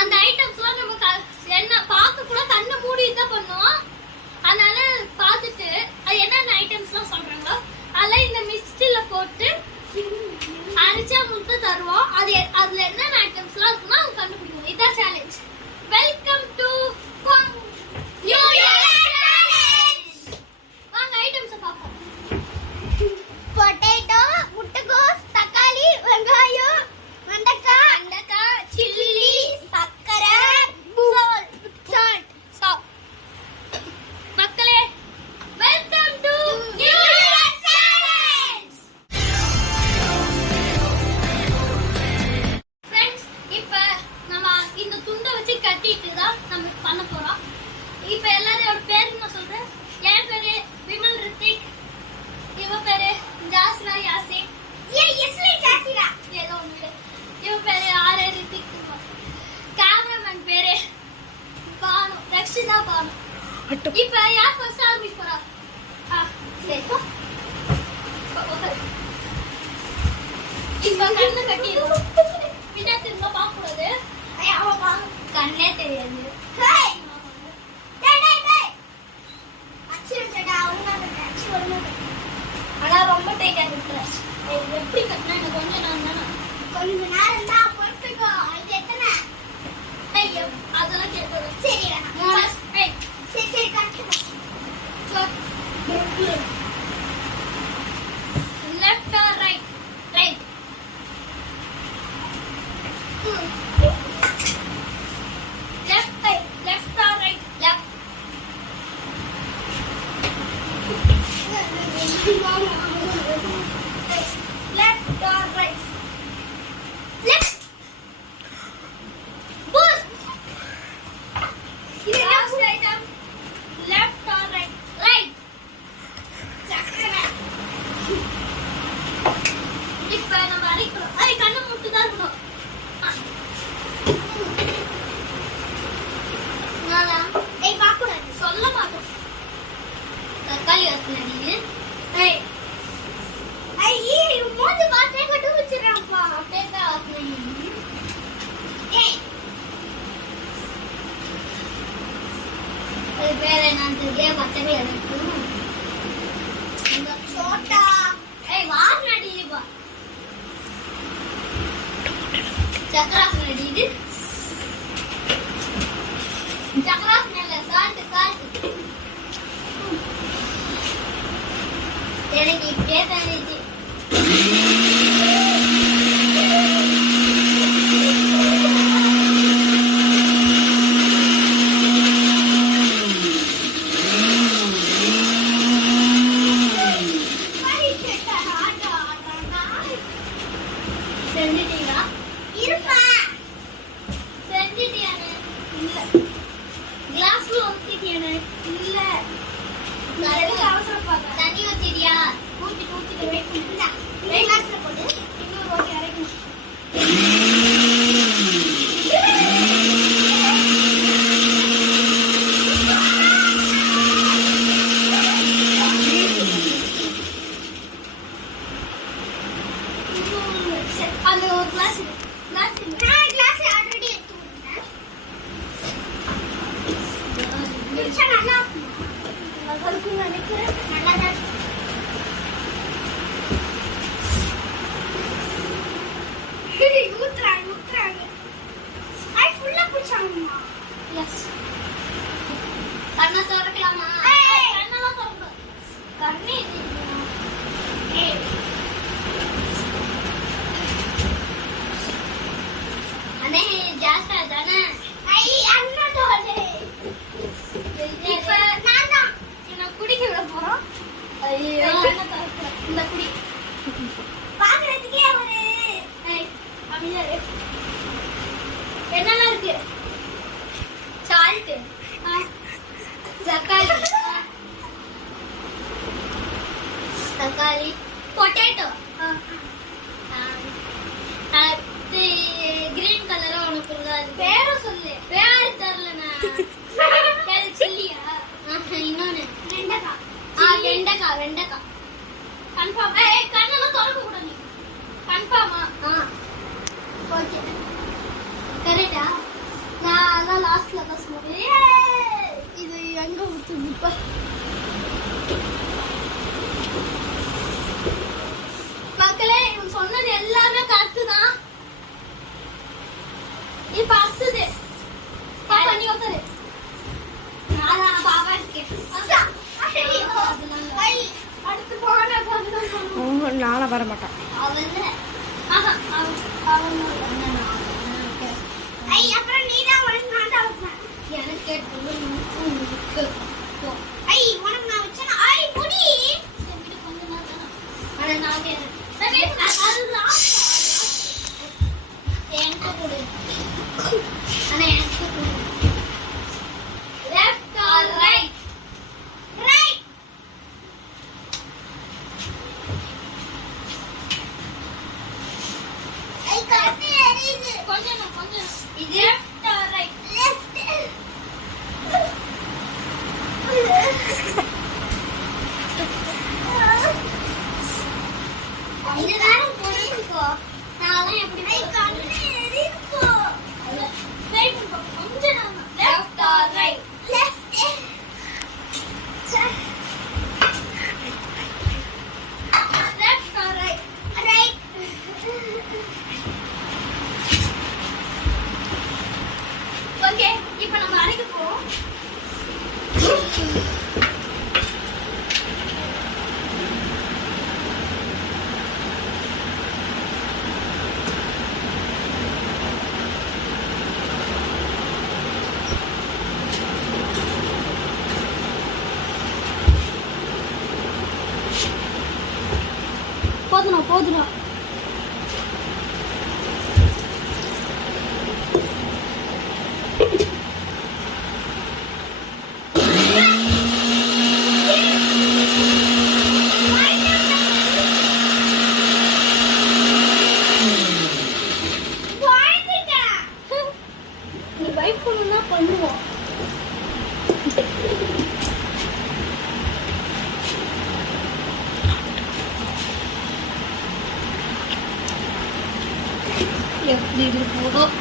அந்த ஐட்டம்ஸ்லாம் நம்ம என்ன பார்க்க கூட கண்ணை மூடி தான் பண்ணுவோம். அதனால பார்த்துட்டு அது என்னென்ன ஐட்டம்ஸ்லாம் சொல்றாங்களோ அதெல்லாம் இந்த மிக்ஸில போட்டு அரைச்சா முட்டை தருவோம். அதுல என்னென்ன ஐட்டம்ஸ்லாம் இருக்குன்னா அது கண்டுபிடிக்கணும். இதான் challenge. Welcome to new year challenge. வாங்க ஐட்டம்ஸ் பார்ப்போம். பொட்டேட்டோ, முட்டைகோஸ், தக்காளி, வெங்காயம், வெண்டைக்காய், சில்லி, சக்கரை, சால்ட். மக்களே welcome to new year challenge. Friends இப்போ நம்ம இந்த துண்டை வச்சு கட்டிட்டு தான் நம்ம பண்ண போறோம். இப்போ எல்லாரோட பேர் நான் சொல்றேன். என் பேரு விமல் ரித்திக், இவ பேரு ஜாஸ்னா யாசின், ஜாசிரா. ஏதோ ஒண்ணு. இவ பேரு ஆரே ரித்திக் குமார். கேமராமேன் பேரு பானு, ரக்ஷிதா பானு. இப்ப யார் ஃபர்ஸ்ட் ஆரம்பிக்க போறா? சரி போ. இப்ப கண்ணு கட்டிடுவோம். பின்னா திரும்ப பார்க்க கூடாது. கண்ணே தெரியாது. ஆனா ரொம்ப டைட்டா இருக்கு. எப்படி கட்டினா எனக்கு கொஞ்ச நேரம் தானே. கொஞ்ச நேரம் தான் பொறுத்துக்கோ. இது எத்தனை? ஐயோ அதெல்லாம் கேட்கணும். சரி சரி கட்டு. Left or right? Right. Left or right? Left. Left or right? Left. Push. This last item. Left or right? Right. சக்கரை. இப்ப நம்ம அரைக்கிறோம். கண்ணு மூட்டு தான் இருக்கணும். பார்க்கூடாது. சொல்ல மாட்டோம். தக்காளி வாசனை. ஐயே மூஞ்சி பார்த்தே கட்டு வச்சிரறான்ப்பா. தேங்காய் வாசனை. அது பேர் என்னன்னு தெரியல. பச்சை இருக்கும். இந்த சோட்டா. வாசனை அடிப்பா. சக்கராசனை அடிக்குது. சக்கராசனை இல்ல, சால்ட். எனக்கு இப்படியே தந்துச்சு. செஞ்சிட்டீங்களா? இருப்பா. செஞ்சிட்டியானே? இல்ல. கிளாஸ்ல ஊத்திட்டியானே? இல்ல. தண்ணி ஊத்திட்டியா? ஊத்திட்டு வெயிட் பண்ணு. ரெண்டு கிளாஸ்ல போடு. இன்னொரு வாட்டி அரைக்கணும். அந்த ஒரு கிளாஸ் கிளாஸ் ஆல்ரெடி எடுத்துட்டேன். மிச்சா நல்லா இருக்கும்னு நினைக்கிறேன். நல்லா தான் ஊத்துறாங்க. ஐ ஃபுல்லா குடிச்சாங்கம்மா. எஸ். கண்ணை திறக்கலாமா? கண்ணெல்லாம் திறக்கணும். கண்ணே அண்ணே ஜாஸ்டா தானே? அண்ணா தோலே. இப்ப நான் தான் நான் குடிக்க விட போறோம். ஐயோ இந்த குடி. பாக்குறதுக்கே ஒரு அமைதியா இரு. என்னெல்லாம் இருக்கு? சால்ட், தக்காளி, பொட்டேட்டோ, கிரீன் கலரா உனக்கு பேரை சொல்லு. பேரு தெரியலண்ணா. சில்லியா? இன்னொன்னு வெண்டைக்காய். கன்ஃபார்ம். கண்ணெல்லாம் திறக்க கூடாது. நானும் வர மாட்டேன். அவல்ல ஆஹா அவன் ஐ அப்புறம் நீ தான் உனக்கு நான் தான் வைப்பேன். எனக்கு கேட்டு ஐ உனக்கு நான் வச்சேன். ஐ முடி. கொஞ்சம் தான் ஆனா நான் அது எனக்கு கொடு ஆனா எனக்கு கொடு left or right right. Eye correct எரியுது. கொஞ்சம் இது லெஃப்ட் ஆர் ரைட் லெஃப்ட். இது வேற புரிஞ்சுக்கோ நான் எப்படி ஐ கண்ணு எரியுது. வெயிட் பண்ணு கொஞ்சம் நான் left or right left. Left or right right. Okay இப்போ நம்ம அரைக்க போறோம் போதும் நீ பைக் பண்ணணும்னா பண்ணுவோம் எப்படி இது போதும்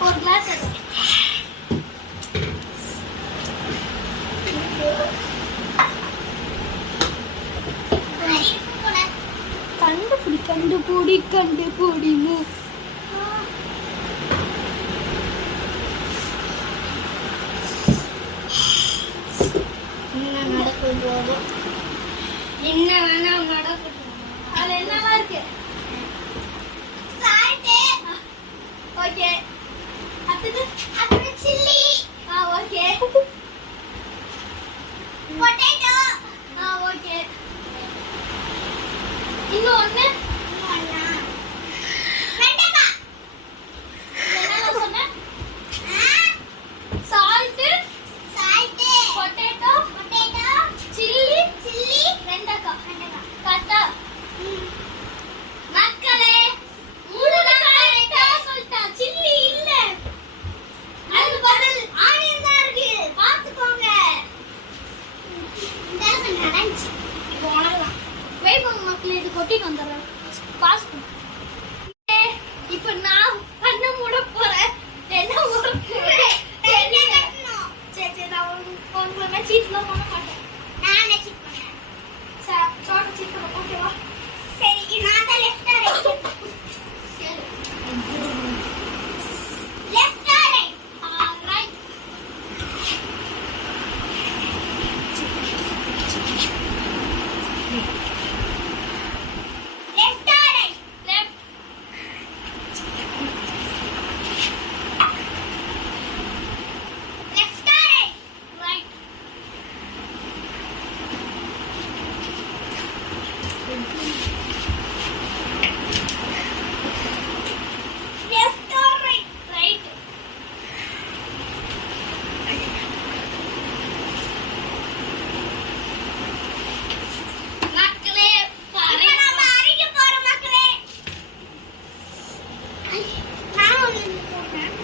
ஒரு கிளாஸ் கண்டுபிடி என்ன நடக்கும் போதும் என்ன வேணா நடக்கட்டும் அது என்னவா இருக்கு சால்ட். ஓகே அடுத்தது அப்புறம் சில்லி. Okay potato. ஓகே இன்னும் ஒண்ணு ஒண்ணா. வெண்டைக்காய். என்ன சொன்னேன் ஆ. Salt salt. Potato potato. Chilli chilli. வெண்டைக்காய் வெண்டைக்காய். கரெக்டா ம். மக்களே சொல்லிட்டா சில்லி இல்ல அதுக்கு பதில் ஆனியன் தான் இருக்கு பாத்துக்கோங்க இந்தாங்க நடந்துச்சு. போனலாம் வெயிட் பண்ணு மக்களே இது கொட்டிட்டு வந்துடுறேன் பாஸ் இப்போ நான் பண்ண மூட போறேன் என்ன மூட போறேன் என்ன கட்டணும்? சரி நான் உங்களை சீட்லாம் பண்ண மாட்டேன் நான் check பண்ணேன். சாப்பிட்டு சீட் பண்ண ஓகேவா சரி நான் தான் left ஆ right. சரி Left ஆ right. ரைட் Left ஆ right. லெஃப்ட் Left ஆ right. ரைட் Left ஆ right. ரைட் மக்களே இப்ப நம்ம அரைக்க போறோம் மக்களே. நான் ஒண்ணு போடுறேன்.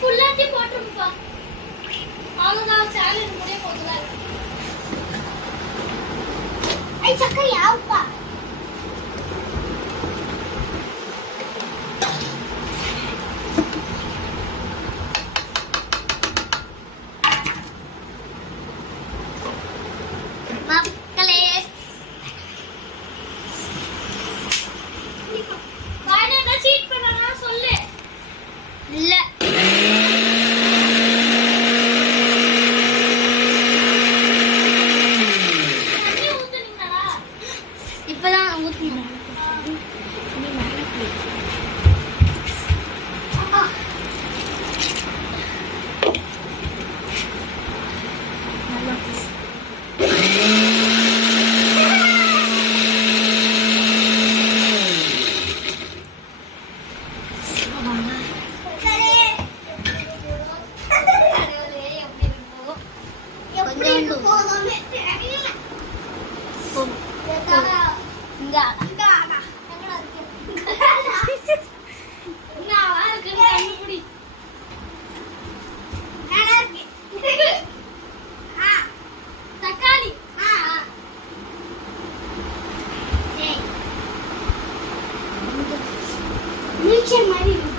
ஃபுல்லாத்தி போட்டுருப்பா அவ்வளோதான் சேலஞ்ச் முடிய போகுதா ஐ சக்கரை ஆவுப்பா. மக்களே இப்பதான் ஊத்துறேன். எப்படி இருக்கு போதும்னு தெரியல. இங்க இங்க ஆனா. எங்கடா இருக்கு? இங்க அவன் இருக்குன்னு கண்டுபிடி. நல்லா இருக்கு. ஆ. தக்காளி. ஆ. ஏய். நீச்சல் மாதிரி